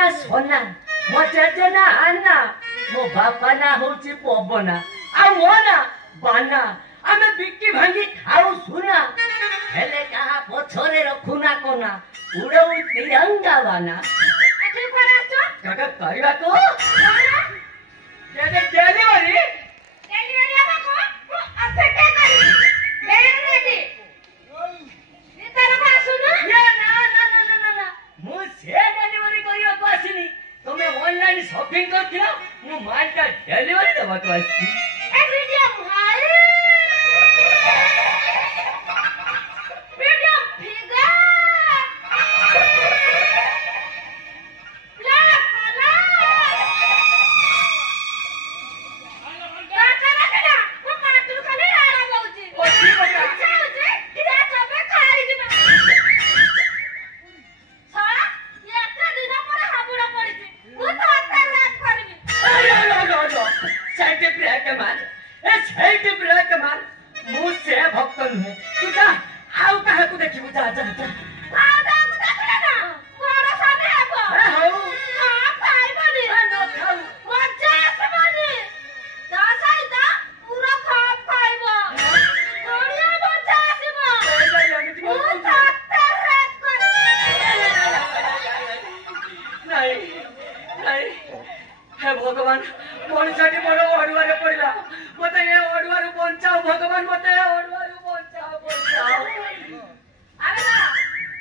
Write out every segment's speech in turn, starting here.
ना सोना मो जेजे ना आना मो बापा ना होची पवना आ मो ना बाना आमे बिक्की भांगी खाऊ सुना हेले कहा पछरे रखुना कोना उड़ऊ तिरंगा बाना अठे पराचो काका करबा को जेजे डेलीवरी आबा को अठे के करी डेलीवरी नि तरफ आसुना ये ना मु से डेलीवरी करियो को आसीनी तुमे ऑनलाइन शॉपिंग करथियो मु मालटा डेलीवरी देबा को आसी ए वीडियो भाई वीडियो फिगा ला कला काका ना वो काटू कले आला बहुची ओठी बका अच्छा होचे किरा चबे खाई दिबा सारा ये एता दिन पर हाबुड़ा पड़िची मु तो अत्ता रात करबी नो साइड ब्रेक मार ए साइड ब्रेक मार मु से भक्त नुहे तू जा आउ काहे को देखिबु जा जा जा आदा को देखले ना बड़ा साने आबो ए हौ हां खाई बनी न खाऊ मजा आसबनी दासाइता पूरा खाप खाइबो बढ़िया मजा आसीबो मु तो अत्ता रात करबी नहीं हे भगवान मनुष्यटी बड़ अड़ुआरे पड़ा मते ये अड़ुआरू बचाओ भगवान मते अड़ुआरू बचाओ आबे ना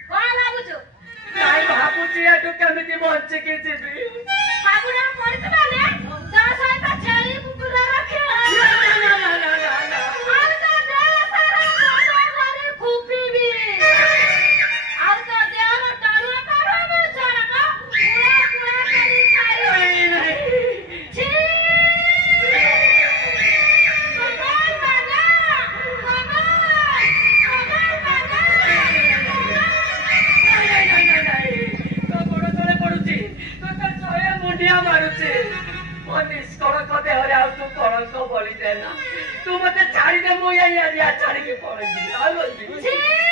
कोन लागुछु नहीं भाबुची एटू केमिति बंचिकी जीवी हाबुड़ा पड़िछ माने दासाइता छेली कुकुरा रखे और तो देह सारा खाना मारी खूबी और तो देह टारू टारू में चढ़ा पूरा पूरा करी खाई नहीं छी कमाल बागा तो बड़ तले पड़ुची तो तो सोया मुंडिया मारुची ओ निष्कलंक देहरे आ तू कलंक बोली देना तू मते छाड़ी दे मु या छाड़ी के पड़े जी आलो जी छी